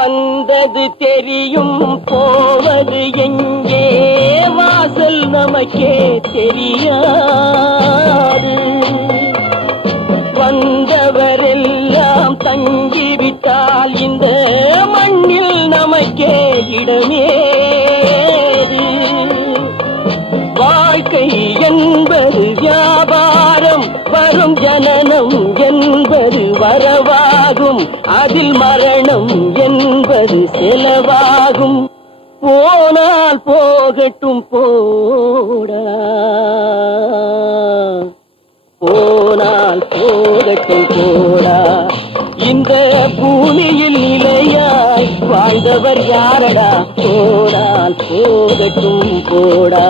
வந்தது தெரியும் போவது எங்கே வாசல் நமக்கே தெரியாது. வந்தவரெல்லாம் தங்கிவிட்டால் இந்த மண்ணில் நமக்கே இடமேது. வாழ்க்கை என்பது வியாபாரம், வரும் ஜனனம் என்பது வரவாகும், அதில் மரணம் என்பது செலவாகும். போனால் போகட்டும் போடா, போனால் போகட்டும் போடா. இந்த பூமியில் நிலையாய் வாழ்ந்தவர் யாரடா? போனால் போகட்டும் போடா.